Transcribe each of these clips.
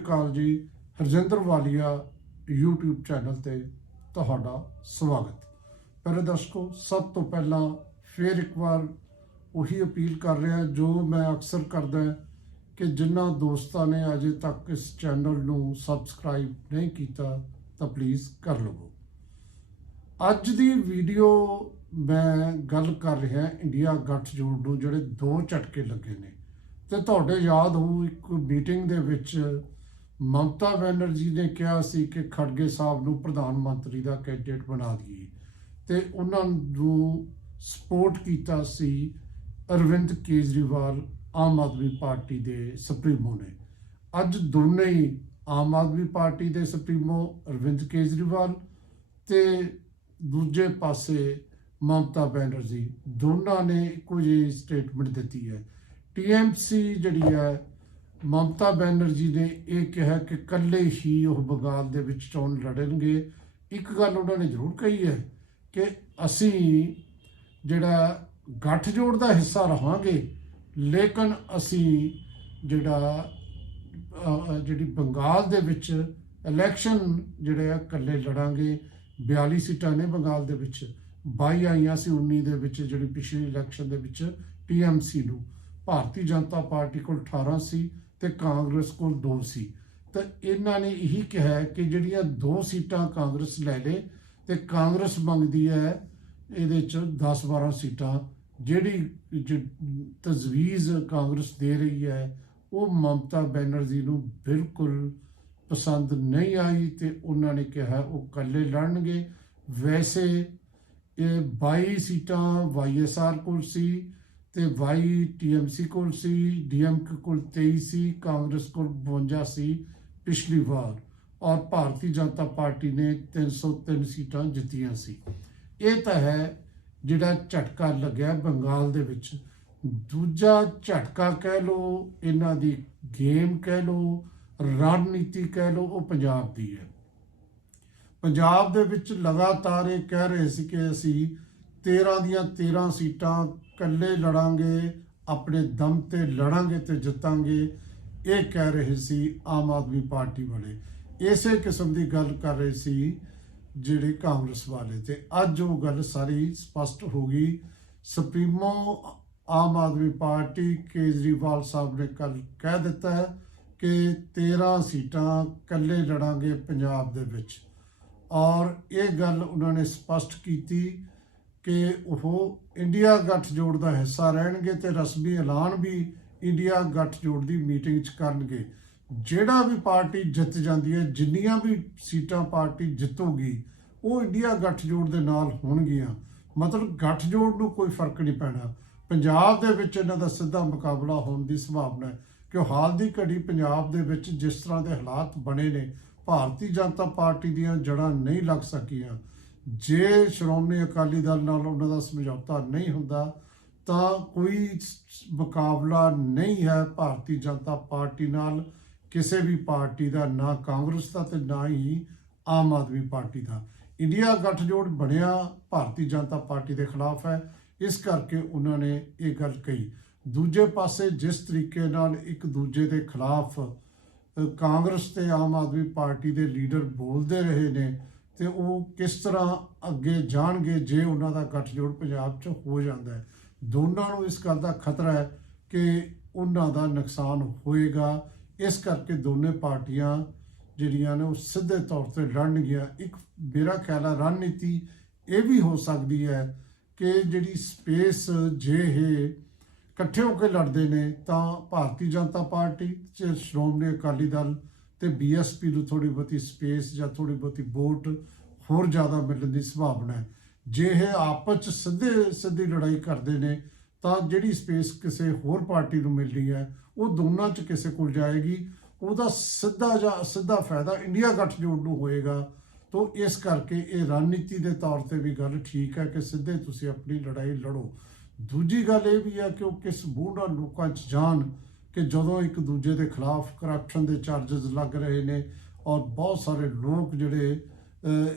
ਕਾਲ ਜੀ, ਹਰਜਿੰਦਰ ਵਾਲੀਆ YouTube channel ਤੇ ਤੁਹਾਡਾ ਸਵਾਗਤ। ਪਿਆਰੇ ਦਰਸ਼ਕੋ, ਸਭ ਤੋਂ ਪਹਿਲਾਂ ਫੇਰ ਇੱਕ ਵਾਰ ਉਹੀ ਅਪੀਲ ਕਰ ਰਿਹਾ, ਜੋ ਮੈਂ ਅਕਸਰ ਕਰਦਾ ਕਿ ਜਿਨ੍ਹਾਂ ਦੋਸਤਾਂ ਨੇ ਅਜੇ ਤੱਕ ਇਸ ਚੈਨਲ ਨੂੰ ਸਬਸਕ੍ਰਾਈਬ ਨਹੀਂ ਕੀਤਾ, ਤਾਂ ਪਲੀਜ਼ ਕਰ ਲਵੋ। ਅੱਜ ਦੀ ਵੀਡੀਓ ਮੈਂ ਗੱਲ ਕਰ ਰਿਹਾ ਇੰਡੀਆ ਗੱਠਜੋੜ ਨੂੰ, ਜਿਹੜੇ ਦੋ ਝਟਕੇ ਲੱਗੇ ਨੇ। ਤੇ ਤੁਹਾਡੇ ਯਾਦ ਹੋਊ, ਇੱਕ ਮੀਟਿੰਗ ਦੇ ਵਿੱਚ ਮਮਤਾ ਬੈਨਰਜੀ ਨੇ ਕਿਹਾ ਸੀ ਕਿ ਖੜਗੇ ਸਾਹਿਬ ਨੂੰ ਪ੍ਰਧਾਨ ਮੰਤਰੀ ਦਾ ਕੈਂਡੀਡੇਟ ਬਣਾ ਦਈਏ। ਤੇ ਉਹਨਾਂ ਨੂੰ ਸਪੋਰਟ ਕੀਤਾ ਸੀ ਅਰਵਿੰਦ ਕੇਜਰੀਵਾਲ ਆਮ ਆਦਮੀ ਪਾਰਟੀ ਦੇ ਸੁਪਰੀਮੋ ਨੇ। ਅੱਜ ਦੋਨੇ ਹੀ ਆਮ ਆਦਮੀ ਪਾਰਟੀ ਦੇ ਸੁਪਰੀਮੋ ਅਰਵਿੰਦ ਕੇਜਰੀਵਾਲ ਤੇ ਦੂਜੇ ਪਾਸੇ ਮਮਤਾ ਬੈਨਰਜੀ। ਦੋਨਾਂ ਨੇ ਇੱਕੋ ਜਿਹੀ ਸਟੇਟਮੈਂਟ ਦਿੱਤੀ ਹੈ। ਟੀਐਮਸੀ ਜਿਹੜੀ ਹੈ ਮਮਤਾ ਬੈਨਰਜੀ ਨੇ ਇਹ ਕਿਹਾ ਕਿ ਕੱਲੇ ਹੀ ਉਹ ਬੰਗਾਲ ਦੇ ਵਿੱਚ ਚੋਣ ਲੜਨਗੇ। ਇੱਕ ਗੱਲ ਉਹਨਾਂ ਨੇ ਜ਼ਰੂਰ ਕਹੀ ਹੈ ਕਿ ਅਸੀਂ ਜਿਹੜਾ ਗੱਠਜੋੜ ਦਾ ਹਿੱਸਾ ਰਹਾਂਗੇ, ਲੇਕਿਨ ਅਸੀਂ ਜਿਹੜਾ ਜਿਹੜੀ ਬੰਗਾਲ ਦੇ ਵਿੱਚ ਇਲੈਕਸ਼ਨ ਜਿਹੜੇ ਆ, ਇਕੱਲੇ ਲੜਾਂਗੇ। 42 ਸੀਟਾਂ ਨੇ ਬੰਗਾਲ ਦੇ ਵਿੱਚ 22 ਆਈਆਂ ਸੀ 19 ਦੇ ਵਿੱਚ, ਜਿਹੜੀ ਪਿਛਲੀ ਇਲੈਕਸ਼ਨ ਦੇ ਵਿੱਚ ਟੀਐਮਸੀ ਨੂੰ। ਭਾਰਤੀ ਜਨਤਾ ਪਾਰਟੀ ਕੋਲ 18 ਸੀ ਤੇ ਕਾਂਗਰਸ ਕੋਲ ਦੋ ਸੀ। ਤਾਂ ਇਹਨਾਂ ਨੇ ਇਹੀ ਕਿਹਾ ਕਿ ਜਿਹੜੀਆਂ ਦੋ ਸੀਟਾਂ ਕਾਂਗਰਸ ਲੈ ਲੇ ਤੇ ਕਾਂਗਰਸ ਮੰਗਦੀ ਹੈ ਇਹਦੇ ਚ 10-12 ਸੀਟਾਂ। ਜਿਹੜੀ ਤਜਵੀਜ਼ ਕਾਂਗਰਸ ਦੇ ਰਹੀ ਹੈ, ਉਹ ਮਮਤਾ ਬੈਨਰਜੀ ਨੂੰ ਬਿਲਕੁਲ ਪਸੰਦ ਨਹੀਂ ਆਈ ਤੇ ਉਹਨਾਂ ਨੇ ਕਿਹਾ ਉਹ ਇਕੱਲੇ ਲੜਨਗੇ। ਵੈਸੇ ਇਹ 22 ਸੀਟਾਂ ਵਾਈਐਸਆਰ ਕੋਲ ਸੀ ਤੇ ਵਾਈ ਟੀਐਮਸੀ ਕੋਲ ਸੀ ਡੀਐਮਕੇ ਕੋਲ 23 ਸੀ, ਕਾਂਗਰਸ ਕੋਲ 52 ਸੀ ਪਿਛਲੀ ਵਾਰ। ਔਰ ਭਾਰਤੀ ਜਨਤਾ ਪਾਰਟੀ ਨੇ 303 ਸੀਟਾਂ ਜਿੱਤੀਆਂ ਸੀ। ਇਹ ਤਾਂ ਹੈ ਜਿਹੜਾ ਝਟਕਾ ਲੱਗਿਆ ਬੰਗਾਲ ਦੇ ਵਿੱਚ। ਦੂਜਾ ਝਟਕਾ ਕਹਿ ਲੋ ਇਹਨਾਂ ਦੀ ਗੇਮ ਕਹਿ ਲੋ ਰਣਨੀਤੀ ਕਹਿ ਲੋ ਉਹ ਪੰਜਾਬ ਦੀ ਹੈ। ਪੰਜਾਬ ਦੇ ਵਿੱਚ ਲਗਾਤਾਰ ਇਹ ਕਹਿ ਰਹੇ ਸੀ ਕਿ ਅਸੀਂ 13 ਦੀਆਂ 13 ਸੀਟਾਂ ਇਕੱਲੇ ਲੜਾਂਗੇ, ਆਪਣੇ ਦਮ ਤੇ ਲੜਾਂਗੇ ਤੇ ਜਿੱਤਾਂਗੇ, ਇਹ ਕਹਿ ਰਹੇ ਸੀ ਆਮ ਆਦਮੀ ਪਾਰਟੀ ਵਾਲੇ। ਇਸੇ ਕਿਸਮ ਦੀ ਗੱਲ ਕਰ ਰਹੇ ਸੀ ਜਿਹੜੇ ਕਾਂਗਰਸ ਵਾਲੇ ਤੇ। ਅੱਜ ਉਹ ਗੱਲ ਸਾਰੀ ਸਪਸ਼ਟ ਹੋ ਗਈ। ਸੁਪਰੀਮੋ ਆਮ ਆਦਮੀ ਪਾਰਟੀ ਕੇਜਰੀਵਾਲ ਸਾਹਿਬ ਨੇ ਕੱਲ ਕਹਿ ਦਿੱਤਾ ਹੈ ਕਿ 13 ਸੀਟਾਂ ਇਕੱਲੇ ਲੜਾਂਗੇ ਪੰਜਾਬ ਦੇ ਵਿੱਚ। ਔਰ ਇਹ ਗੱਲ ਉਹਨਾਂ ਨੇ ਸਪਸ਼ਟ ਕੀਤੀ ਕਿ ਉਹ ਇੰਡੀਆ ਗੱਠਜੋੜ ਦਾ ਹਿੱਸਾ ਰਹਿਣਗੇ ਤੇ ਰਸਮੀ ਐਲਾਨ ਵੀ ਇੰਡੀਆ ਗੱਠਜੋੜ ਦੀ ਮੀਟਿੰਗ 'ਚ ਕਰਨਗੇ। ਜਿਹੜਾ ਵੀ ਪਾਰਟੀ ਜਿੱਤ ਜਾਂਦੀ ਹੈ, ਜਿੰਨੀਆਂ ਵੀ ਸੀਟਾਂ ਪਾਰਟੀ ਜਿੱਤੂਗੀ, ਉਹ ਇੰਡੀਆ ਗੱਠਜੋੜ ਦੇ ਨਾਲ ਹੋਣਗੀਆਂ। ਮਤਲਬ ਗੱਠਜੋੜ ਨੂੰ ਕੋਈ ਫ਼ਰਕ ਨਹੀਂ ਪੈਣਾ। ਪੰਜਾਬ ਦੇ ਵਿੱਚ ਇਹਨਾਂ ਦਾ ਸਿੱਧਾ ਮੁਕਾਬਲਾ ਹੋਣ ਦੀ ਸੰਭਾਵਨਾ ਹੈ ਕਿ ਹਾਲ ਦੀ ਘੜੀ ਪੰਜਾਬ ਦੇ ਵਿੱਚ ਜਿਸ ਤਰ੍ਹਾਂ ਦੇ ਹਾਲਾਤ ਬਣੇ ਨੇ, ਭਾਰਤੀ ਜਨਤਾ ਪਾਰਟੀ ਦੀਆਂ ਜੜ੍ਹਾਂ ਨਹੀਂ ਲੱਗ ਸਕੀਆਂ। ਜੇ ਸ਼੍ਰੋਮਣੀ ਅਕਾਲੀ ਦਲ ਨਾਲ ਉਹਨਾਂ ਦਾ ਸਮਝੌਤਾ ਨਹੀਂ ਹੁੰਦਾ, ਤਾਂ ਕੋਈ ਮੁਕਾਬਲਾ ਨਹੀਂ ਹੈ ਭਾਰਤੀ ਜਨਤਾ ਪਾਰਟੀ ਨਾਲ। ਕਿਸੇ ਵੀ ਪਾਰਟੀ ਦਾ, ਨਾ ਕਾਂਗਰਸ ਦਾ ਤੇ ਨਾ ਹੀ ਆਮ ਆਦਮੀ ਪਾਰਟੀ ਦਾ। ਇੰਡੀਆ ਗੱਠਜੋੜ ਬਣਿਆ ਭਾਰਤੀ ਜਨਤਾ ਪਾਰਟੀ ਦੇ ਖਿਲਾਫ ਹੈ। ਇਸ ਕਰਕੇ ਉਹਨਾਂ ਨੇ ਇਹ ਗੱਲ ਕਹੀ। ਦੂਜੇ ਪਾਸੇ ਜਿਸ ਤਰੀਕੇ ਨਾਲ ਇੱਕ ਦੂਜੇ ਦੇ ਖਿਲਾਫ ਕਾਂਗਰਸ ਤੇ ਆਮ ਆਦਮੀ ਪਾਰਟੀ ਦੇ ਲੀਡਰ ਬੋਲਦੇ ਰਹੇ ਨੇ ਤੇ ਉਹ ਕਿਸ ਤਰ੍ਹਾਂ ਅੱਗੇ ਜਾਣਗੇ ਜੇ ਉਹਨਾਂ ਦਾ ਗੱਠਜੋੜ ਪੰਜਾਬ 'ਚ ਹੋ ਜਾਂਦਾ ਹੈ? ਦੋਨਾਂ ਨੂੰ ਇਸ ਗੱਲ ਦਾ ਖਤਰਾ ਹੈ ਕਿ ਉਹਨਾਂ ਦਾ ਨੁਕਸਾਨ ਹੋਏਗਾ। ਇਸ ਕਰਕੇ ਦੋਨੇ ਪਾਰਟੀਆਂ ਜਿਹੜੀਆਂ ਨੇ ਉਹ ਸਿੱਧੇ ਤੌਰ ਤੇ ਲੜਨਗੀਆਂ। ਇੱਕ ਮੇਰਾ ਖਿਆਲ ਹੈ ਰਣਨੀਤੀ ਇਹ ਵੀ ਹੋ ਸਕਦੀ ਹੈ ਕਿ ਜਿਹੜੀ ਸਪੇਸ ਜੇ ਇਹ ਇਕੱਠੇ ਹੋ ਕੇ ਲੜਦੇ ਨੇ, ਤਾਂ ਭਾਰਤੀ ਜਨਤਾ ਪਾਰਟੀ ਤੇ ਸ਼੍ਰੋਮਣੀ ਅਕਾਲੀ ਦਲ ਤੇ ਬੀਐਸਪੀ ਨੂੰ ਥੋੜੀ ਬਹੁਤੀ ਸਪੇਸ ਜਾਂ ਥੋੜੀ ਬਹੁਤੀ ਵੋਟ ਹੋਰ ਜ਼ਿਆਦਾ ਮਿਲਣ ਦੀ ਸੰਭਾਵਨਾ ਹੈ। ਜੇ ਇਹ ਆਪਸ ਚ ਸਿੱਧੇ ਸਿੱਧੀ ਲੜਾਈ ਕਰਦੇ ਨੇ, ਤਾਂ ਜਿਹੜੀ ਸਪੇਸ ਕਿਸੇ ਹੋਰ ਪਾਰਟੀ ਨੂੰ ਮਿਲਣੀ ਹੈ, ਉਹ ਦੋਨਾਂ ਚ ਕਿਸੇ ਕੋਲ ਜਾਏਗੀ। ਉਹਦਾ ਸਿੱਧਾ ਜਾਂ ਸਿੱਧਾ ਫਾਇਦਾ ਇੰਡੀਆ ਗੱਠਜੋੜ ਨੂੰ ਹੋਏਗਾ। ਤੋਂ ਇਸ ਕਰਕੇ ਇਹ ਰਣਨੀਤੀ ਦੇ ਤੌਰ ਤੇ ਵੀ ਗੱਲ ਠੀਕ ਹੈ ਕਿ ਸਿੱਧੇ ਤੁਸੀਂ ਆਪਣੀ ਲੜਾਈ ਲੜੋ। ਦੂਜੀ ਗੱਲ ਇਹ ਵੀ ਹੈ ਕਿ ਉਹ ਕਿਸ ਮੂੰਹ ਲੋਕਾਂ 'ਚ ਜਾਣ ਕਿ ਜਦੋਂ ਇੱਕ ਦੂਜੇ ਦੇ ਖਿਲਾਫ ਕਰਪਸ਼ਨ ਦੇ ਚਾਰजेस ਲੱਗ ਰਹੇ ਨੇ ਔਰ ਬਹੁਤ ਸਾਰੇ ਲੋਕ ਜਿਹੜੇ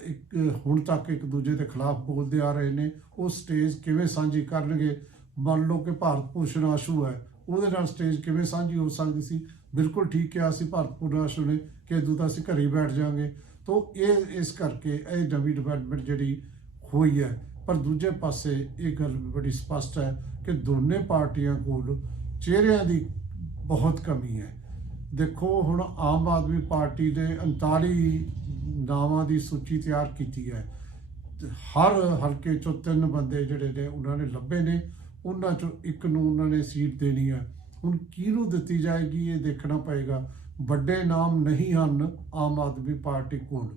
ਇੱਕ ਹੁਣ ਤੱਕ ਇੱਕ ਦੂਜੇ ਦੇ ਖਿਲਾਫ ਬੋਲਦੇ ਆ ਰਹੇ ਨੇ। ਉਹ ਸਟੇਜ ਕਿਵੇਂ ਸਾਂਝੀ ਕਰਨਗੇ? ਮੰਨ ਲਓ ਕਿ ਭਾਰਤ ਭੂਸ਼ਣ ਆਸ਼ੂ ਹੈ। ਉਹਦੇ ਨਾਲ ਸਟੇਜ ਕਿਵੇਂ ਸਾਂਝੀ ਹੋ ਸਕਦੀ ਸੀ? ਬਿਲਕੁਲ ਠੀਕ ਕਿਹਾ ਸੀ ਭੂਸ਼ਣ ਆਸ਼ੂ ਨੇ ਕਿ ਇਦੋਂ ਤਾਂ ਅਸੀਂ ਘਰੇ ਹੀ ਬੈਠ ਜਾਾਂਗੇ ਤੋਂ ਇਹ, ਇਸ ਕਰਕੇ ਇਹ ਨਵੀਂ ਡਿਵੈਲਪਮੈਂਟ ਜਿਹੜੀ ਹੋਈ ਹੈ। ਪਰ ਦੂਜੇ ਪਾਸੇ ਇਹ ਗੱਲ ਬੜੀ ਸਪਸ਼ਟ ਹੈ ਕਿ ਦੋਨੇ ਪਾਰਟੀਆਂ ਕੋਲ ਚਿਹਰਿਆਂ ਦੀ ਬਹੁਤ ਕਮੀ ਹੈ। ਦੇਖੋ, ਹੁਣ ਆਮ ਆਦਮੀ ਪਾਰਟੀ ਨੇ 39 ਨਾਵਾਂ ਦੀ ਸੂਚੀ ਤਿਆਰ ਕੀਤੀ ਹੈ। ਹਰ ਹਲਕੇ ਚੋਂ ਤਿੰਨ ਬੰਦੇ ਜਿਹੜੇ ਨੇ, ਉਹਨਾਂ ਨੇ ਲੱਭੇ ਨੇ। ਉਹਨਾਂ ਚੋਂ ਇੱਕ ਨੂੰ ਉਹਨਾਂ ਨੇ ਸੀਟ ਦੇਣੀ ਹੈ। ਹੁਣ ਕਿਹਨੂੰ ਦਿੱਤੀ ਜਾਏਗੀ, ਇਹ ਦੇਖਣਾ ਪਏਗਾ। ਵੱਡੇ ਨਾਮ ਨਹੀਂ ਹਨ ਆਮ ਆਦਮੀ ਪਾਰਟੀ ਕੋਲ।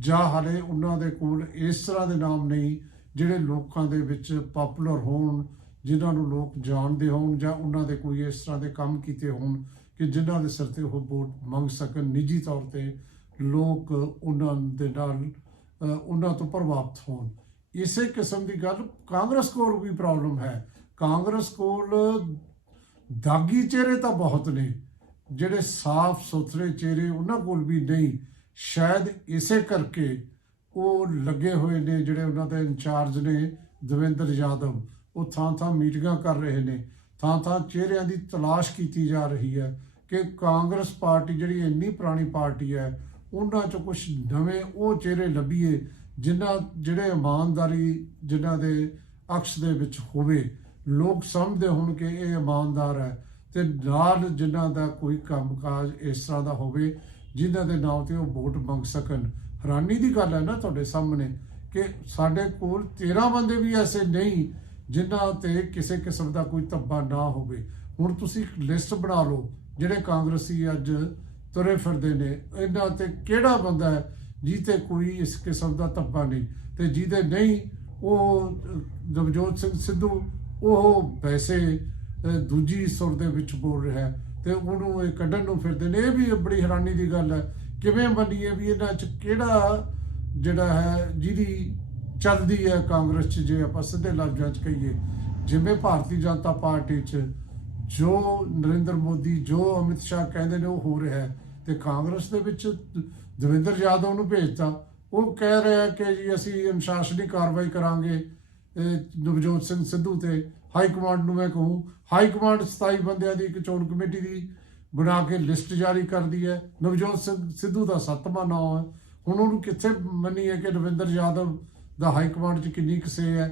ਜਾਂ ਹਾਲੇ ਉਹਨਾਂ ਦੇ ਕੋਲ ਇਸ ਤਰ੍ਹਾਂ ਦੇ ਨਾਮ ਨਹੀਂ, ਜਿਹੜੇ ਲੋਕਾਂ ਦੇ ਵਿੱਚ ਪਪੂਲਰ ਹੋਣ, ਜਿਨ੍ਹਾਂ ਨੂੰ ਲੋਕ ਜਾਣਦੇ ਹੋਣ ਜਾਂ ਉਹਨਾਂ ਦੇ ਕੋਈ ਇਸ ਤਰ੍ਹਾਂ ਦੇ ਕੰਮ ਕੀਤੇ ਹੋਣ। ਕਿ ਜਿਨ੍ਹਾਂ ਦੇ ਸਿਰ ਤੇ ਉਹ ਵੋਟ ਮੰਗ ਸਕਣ, ਨਿੱਜੀ ਤੌਰ ਤੇ ਲੋਕ ਉਹਨਾਂ ਦੇ ਨਾਲ ਉਹਨਾਂ ਤੋਂ ਪ੍ਰਭਾਵਿਤ ਹੋਣ। ਇਸੇ ਕਿਸਮ ਦੀ ਗੱਲ ਕਾਂਗਰਸ ਕੋਲ ਵੀ ਪ੍ਰੋਬਲਮ ਹੈ। ਕਾਂਗਰਸ ਕੋਲ ਦਾਗੀ ਚਿਹਰੇ ਤਾਂ ਬਹੁਤ ਨੇ, ਜਿਹੜੇ ਸਾਫ਼ ਸੁਥਰੇ ਚਿਹਰੇ ਉਹਨਾਂ ਕੋਲ ਵੀ ਨਹੀਂ। ਸ਼ਾਇਦ ਇਸੇ ਕਰਕੇ ਉਹ ਲੱਗੇ ਹੋਏ ਨੇ, ਜਿਹੜੇ ਉਹਨਾਂ ਦੇ ਇੰਚਾਰਜ ਨੇ, ਦਵਿੰਦਰ ਯਾਦਵ। ਉਹ ਥਾਂ ਥਾਂ ਮੀਟਿੰਗਾਂ ਕਰ ਰਹੇ ਨੇ। ਥਾਂ ਥਾਂ ਚਿਹਰਿਆਂ ਦੀ ਤਲਾਸ਼ ਕੀਤੀ ਜਾ ਰਹੀ ਹੈ। ਕਿ ਕਾਂਗਰਸ ਪਾਰਟੀ ਜਿਹੜੀ ਇੰਨੀ ਪੁਰਾਣੀ ਪਾਰਟੀ ਹੈ, ਉਹਨਾਂ ਚੋਂ ਕੁਝ ਨਵੇਂ ਉਹ ਚਿਹਰੇ ਲੱਭੀਏ ਜਿਨ੍ਹਾਂ, ਜਿਹੜੇ ਇਮਾਨਦਾਰੀ ਜਿਨ੍ਹਾਂ ਦੇ ਅਕਸ਼ ਦੇ ਵਿੱਚ ਹੋਵੇ। ਲੋਕ ਸਮਝਦੇ ਹੋਣ ਕਿ ਇਹ ਇਮਾਨਦਾਰ ਹੈ ਤੇ ਨਾਲ ਜਿਨ੍ਹਾਂ ਦਾ ਕੋਈ ਕੰਮਕਾਜ ਇਸ ਤਰ੍ਹਾਂ ਦਾ ਹੋਵੇ, ਜਿਨ੍ਹਾਂ ਦੇ ਨਾਮ ਤੇ ਉਹ ਵੋਟ ਮੰਗ ਸਕਣ। ਹੈਰਾਨੀ ਦੀ ਗੱਲ ਹੈ ਨਾ ਤੁਹਾਡੇ ਸਾਹਮਣੇ ਕਿ ਸਾਡੇ ਕੋਲ 13 ਬੰਦੇ ਵੀ ਐਸੇ ਨਹੀਂ ਜਿਨ੍ਹਾਂ ਤੇ ਕਿਸੇ ਕਿਸਮ ਦਾ ਕੋਈ ਧੱਬਾ ਨਾ ਹੋਵੇ। ਹੁਣ ਤੁਸੀਂ ਲਿਸਟ ਬਣਾ ਲਓ ਜਿਹੜੇ ਕਾਂਗਰਸੀ ਅੱਜ ਤੁਰੇ ਫਿਰਦੇ ਨੇ ਇਹਨਾਂ ਤੇ ਕਿਹੜਾ ਬੰਦਾ ਹੈ ਜਿਹਤੇ ਕੋਈ ਇਸ ਕਿਸਮ ਦਾ ਧੱਬਾ ਨਹੀਂ? ਤੇ ਜਿਹਦੇ ਨਹੀਂ ਉਹ ਅਹ, ਨਵਜੋਤ ਸਿੰਘ ਸਿੱਧੂ ਉਹ ਵੈਸੇ ਦੂਜੀ ਸੁਰ ਦੇ ਵਿੱਚ ਬੋਲ ਰਿਹਾ ਹੈ ਤੇ ਉਹਨੂੰ ਇਹ ਕੱਢਣ ਨੂੰ ਫਿਰਦੇ ਨੇ। ਇਹ ਵੀ ਬੜੀ ਹੈਰਾਨੀ ਦੀ ਗੱਲ ਹੈ। ਕਿਵੇਂ ਮੰਨੀਏ ਵੀ ਇਹਨਾਂ ਚ ਕਿਹੜਾ ਜਿਹੜਾ ਹੈ ਜਿਹਦੀ ਚੱਲਦੀ ਹੈ ਕਾਂਗਰਸ ਚ ਜੇ ਆਪਾਂ ਸਿੱਧੇ ਲਫ਼ਜ਼ਾਂ ਚ ਕਹੀਏ ਜਿਵੇਂ ਭਾਰਤੀ ਜਨਤਾ ਪਾਰਟੀ ਚ ਜੋ ਨਰਿੰਦਰ ਮੋਦੀ, ਜੋ ਅਮਿਤ ਸ਼ਾਹ ਕਹਿੰਦੇ ਨੇ ਉਹ ਹੋ ਰਿਹਾ ਹੈ ਤੇ ਕਾਂਗਰਸ ਦੇ ਵਿੱਚ ਦਵਿੰਦਰ ਯਾਦਵ ਨੂੰ ਭੇਜਤਾ। ਉਹ ਕਹਿ ਰਿਹਾ ਕਿ ਜੀ ਅਸੀਂ ਅਨੁਸ਼ਾਸਨੀ ਕਾਰਵਾਈ ਕਰਾਂਗੇ ਨਵਜੋਤ ਸਿੰਘ ਸਿੱਧੂ ਤੇ ਹਾਈ ਕਮਾਂਡ ਨੂੰ ਮੈਂ ਕਹੂੰ, ਹਾਈ ਕਮਾਂਡ 27 ਬੰਦਿਆਂ ਦੀ ਇੱਕ ਚੋਣ ਕਮੇਟੀ ਦੀ ਬਣਾ ਕੇ ਲਿਸਟ ਜਾਰੀ ਕਰਦੀ ਹੈ। ਨਵਜੋਤ ਸਿੰਘ ਸਿੱਧੂ ਦਾ ਸੱਤਵਾਂ ਨਾਮ ਹੈ। ਹੁਣ ਉਹਨੂੰ ਕਿੱਥੇ ਮੰਨੀਏ ਕਿ ਨਵਿੰਦਰ ਯਾਦਵ ਦਾ ਹਾਈ ਕਮਾਂਡ 'ਚ ਕਿੰਨੀ ਕੁ ਸੇ ਹੈ?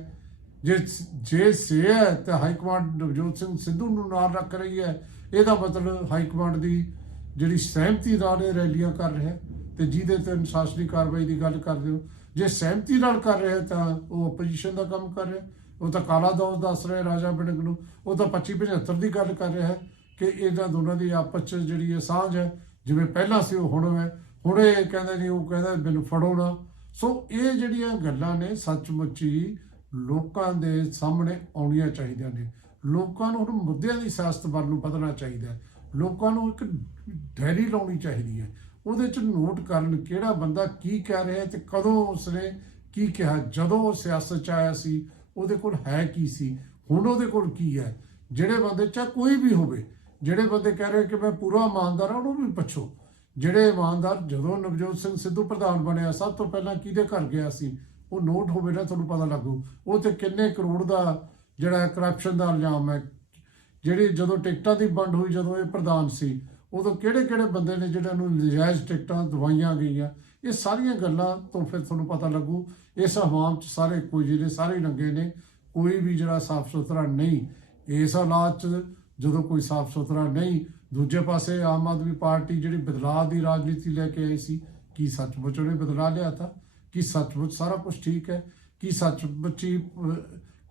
ਜੇ ਜੇ ਸੇ ਹੈ ਤਾਂ ਹਾਈ ਕਮਾਂਡ ਨਵਜੋਤ ਸਿੰਘ ਸਿੱਧੂ ਨੂੰ ਨਾਲ ਰੱਖ ਰਹੀ ਹੈ। ਇਹਦਾ ਮਤਲਬ ਹਾਈ ਕਮਾਂਡ ਦੀ ਜਿਹੜੀ ਸਹਿਮਤੀ ਨਾਲ ਇਹ ਰੈਲੀਆਂ ਕਰ ਰਿਹਾ ਹੈ ਤੇ ਜਿਹਦੇ ਤੇ ਅਨੁਸ਼ਾਸਨੀ ਕਾਰਵਾਈ ਦੀ ਗੱਲ ਕਰਦੇ ਹੋ। ਜੇ ਸਹਿਮਤੀ ਨਾਲ ਕਰ ਰਿਹਾ ਤਾਂ ਉਹ ਆਪੋਜੀਸ਼ਨ ਦਾ ਕੰਮ ਕਰ ਰਿਹਾ ਉਹ ਤਾਂ ਕਾਲਾ ਦੌਰ ਦੱਸ ਰਿਹਾ ਰਾਜਾ ਬਿੰਦਕ ਨੂੰ। ਉਹ ਤਾਂ 25 75 ਦੀ ਗੱਲ ਕਰ ਰਿਹਾ ਹੈ ਕਿ ਇਹਨਾਂ ਦੋਨਾਂ ਦੀ ਆਪਸ ਚ ਜਿਹੜੀ ਹੈ ਸਾਂਝ ਹੈ, ਜਿਵੇਂ ਪਹਿਲਾਂ ਸੀ ਉਹ ਹੁਣ ਹੈ। ਹੁਣ ਇਹ ਕਹਿੰਦਾ ਨਹੀਂ ਉਹ ਕਹਿੰਦਾ ਮੈਨੂੰ ਫੜੋ ਨਾ। ਸੋ ਇਹ ਜਿਹੜੀਆਂ ਗੱਲਾਂ ਨੇ ਸੱਚਮੁੱਚ ਹੀ ਲੋਕਾਂ ਦੇ ਸਾਹਮਣੇ ਆਉਣੀਆਂ ਚਾਹੀਦੀਆਂ ਨੇ। ਲੋਕਾਂ ਨੂੰ ਹੁਣ ਮੁੱਦਿਆਂ ਦੀ ਸਿਆਸਤ ਵੱਲ ਨੂੰ ਵਧਣਾ ਚਾਹੀਦਾ ਹੈ। ਲੋਕਾਂ ਨੂੰ ਇੱਕ ਡੈਰੀ ਲਾਉਣੀ ਚਾਹੀਦੀ ਹੈ। ਉਹਦੇ ਚ ਨੋਟ ਕਰਨ ਕਿਹੜਾ ਬੰਦਾ ਕੀ ਕਹਿ ਰਿਹਾ ਤੇ ਕਦੋਂ ਉਸਨੇ ਕੀ ਕਿਹਾ, ਜਦੋਂ ਉਹ ਸਿਆਸਤ ਚ ਆਇਆ ਸੀ, ਉਹਦੇ ਕੋਲ ਹੈ ਕੀ ਸੀ, ਹੁਣ ਉਹਦੇ ਕੋਲ ਕੀ ਹੈ? ਜਿਹੜੇ ਬੰਦੇ ਚਾਹੇ ਕੋਈ ਵੀ ਹੋਵੇ, ਜਿਹੜੇ ਬੰਦੇ ਕਹਿ ਰਹੇ ਕਿ ਮੈਂ ਪੂਰਾ ਇਮਾਨਦਾਰ ਹਾਂ, ਉਹਨੂੰ ਵੀ ਪੁੱਛੋ। ਜਿਹੜੇ ਇਮਾਨਦਾਰ ਜਦੋਂ ਨਵਜੋਤ ਸਿੰਘ ਸਿੱਧੂ ਪ੍ਰਧਾਨ ਬਣਿਆ, ਸਭ ਤੋਂ ਪਹਿਲਾਂ ਕਿਹਦੇ ਘਰ ਗਿਆ ਸੀ? ਉਹ ਨੋਟ ਹੋਵੇ ਨਾ, ਤੁਹਾਨੂੰ ਪਤਾ ਲੱਗੂ। ਉਹ ਤੇ ਕਿੰਨੇ ਕਰੋੜ ਦਾ ਜਿਹੜਾ ਕਰਪਸ਼ਨ ਦਾ ਇਲਜ਼ਾਮ ਹੈ। ਜਿਹੜੀ ਜਦੋਂ ਟਿਕਟਾਂ ਦੀ ਵੰਡ ਹੋਈ, ਜਦੋਂ ਇਹ ਪ੍ਰਧਾਨ ਸੀ, ਉਦੋਂ ਕਿਹੜੇ ਕਿਹੜੇ ਬੰਦੇ ਨੇ ਜਿਹਨਾਂ ਨੂੰ ਨਜਾਇਜ਼ ਟਿਕਟਾਂ ਦਵਾਈਆਂ ਗਈਆਂ? ਇਹ ਸਾਰੀਆਂ ਗੱਲਾਂ ਤੋਂ ਫਿਰ ਤੁਹਾਨੂੰ ਪਤਾ ਲੱਗੂ, ਇਸ ਹਵਾਮ ਚ ਸਾਰੇ ਕੋਈ ਜਿਹੜੇ ਸਾਰੇ ਰੰਗੇ ਨੇ। ਕੋਈ ਵੀ ਜਿਹੜਾ ਸਾਫ਼ ਸੁਥਰਾ ਨਹੀਂ, ਇਸ ਹਾਲਾਤ ਚ ਜਦੋਂ ਕੋਈ ਸਾਫ਼ ਸੁਥਰਾ ਨਹੀਂ, ਦੂਜੇ ਪਾਸੇ ਆਮ ਆਦਮੀ ਪਾਰਟੀ ਜਿਹੜੀ ਬਦਲਾਅ ਦੀ ਰਾਜਨੀਤੀ ਲੈ ਕੇ ਆਈ ਸੀ, ਕੀ ਸੱਚਮੁੱਚ ਉਹਨੇ ਬਦਲਾ ਲਿਆ ਤਾਂ। ਕਿ ਸੱਚਮੁੱਚ ਸਾਰਾ ਕੁਝ ਠੀਕ ਹੈ, ਕਿ ਸੱਚਮੁੱਚ ਹੀ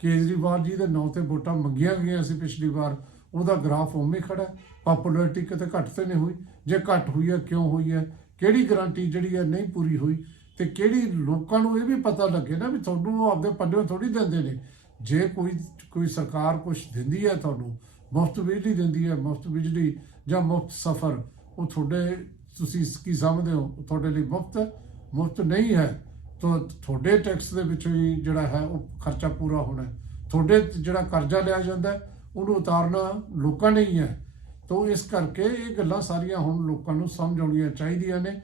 ਕੇਜਰੀਵਾਲ ਜੀ ਦੇ ਨਾਂ ਤੇ ਵੋਟਾਂ ਮੰਗੀਆਂ ਗਈਆਂ ਸੀ ਪਿਛਲੀ ਵਾਰ, ਉਹਦਾ ਗ੍ਰਾਫ ਉਵੇਂ ਖੜਾ ਹੈ, ਪਪੂਲੈਰਿਟੀ ਕਿਤੇ ਘੱਟ ਤੇ ਨਹੀਂ ਹੋਈ। ਜੇ ਘੱਟ ਹੋਈ ਹੈ, ਕਿਉਂ ਹੋਈ ਹੈ, ਕਿਹੜੀ ਗਰੰਟੀ ਜਿਹੜੀ ਹੈ ਨਹੀਂ ਪੂਰੀ ਹੋਈ ਤੇ ਕਿਹੜੀ ਲੋਕਾਂ ਨੂੰ ਇਹ ਵੀ ਪਤਾ ਲੱਗੇ ਨਾ ਵੀ ਤੁਹਾਨੂੰ ਉਹ ਆਪਦੇ ਪੱਲੇ ਥੋੜੀ ਦਿੰਦੇ ਨੇ। ਜੇ ਕੋਈ ਕੋਈ ਸਰਕਾਰ ਕੁਝ ਦਿੰਦੀ ਹੈ ਤੁਹਾਨੂੰ, ਮੁਫਤ ਬਿਜਲੀ ਦਿੰਦੀ ਹੈ, ਮੁਫਤ ਬਿਜਲੀ ਜਾਂ ਮੁਫਤ ਸਫ਼ਰ, ਉਹ ਤੁਹਾਡੇ ਤੁਸੀਂ ਕੀ ਸਮਝਦੇ ਹੋ? ਤੁਹਾਡੇ ਲਈ ਮੁਫਤ ਹੈ, ਮੁਫਤ ਨਹੀਂ ਹੈ। ਤਾਂ ਤੁਹਾਡੇ ਟੈਕਸ ਦੇ ਵਿੱਚੋਂ ਹੀ ਜਿਹੜਾ ਹੈ ਉਹ ਖਰਚਾ ਪੂਰਾ ਹੋਣਾ ਤੁਹਾਡੇ ਜਿਹੜਾ ਕਰਜ਼ਾ ਲਿਆ ਜਾਂਦਾ ਉਹਨੂੰ ਉਤਾਰਨਾ ਲੋਕਾਂ ਨੇ ਹੀ ਹੈ। ਤਾਂ ਇਸ ਕਰਕੇ ਇਹ ਗੱਲਾਂ ਸਾਰੀਆਂ ਹੁਣ ਲੋਕਾਂ ਨੂੰ ਸਮਝ ਆਉਣੀਆਂ ਚਾਹੀਦੀਆਂ ਨੇ।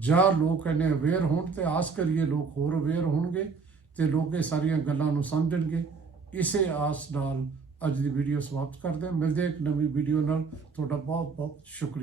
ਜਾਂ ਲੋਕ ਇਹਨੇ ਅਵੇਅਰ ਹੋਣ ਤੇ ਆਸ ਕਰੀਏ ਲੋਕ ਹੋਰ ਅਵੇਅਰ ਹੋਣਗੇ ਤੇ ਲੋਕ ਇਹ ਸਾਰੀਆਂ ਗੱਲਾਂ ਨੂੰ ਸਮਝਣਗੇ। ਇਸੇ ਆਸ ਨਾਲ ਅੱਜ ਦੀ ਵੀਡੀਓ ਸਮਾਪਤ ਕਰਦੇ ਹਾਂ। ਮਿਲਦੇ ਹਾਂ ਇੱਕ ਨਵੀਂ ਵੀਡੀਓ ਨਾਲ। ਤੁਹਾਡਾ ਬਹੁਤ ਬਹੁਤ ਸ਼ੁਕਰੀਆ।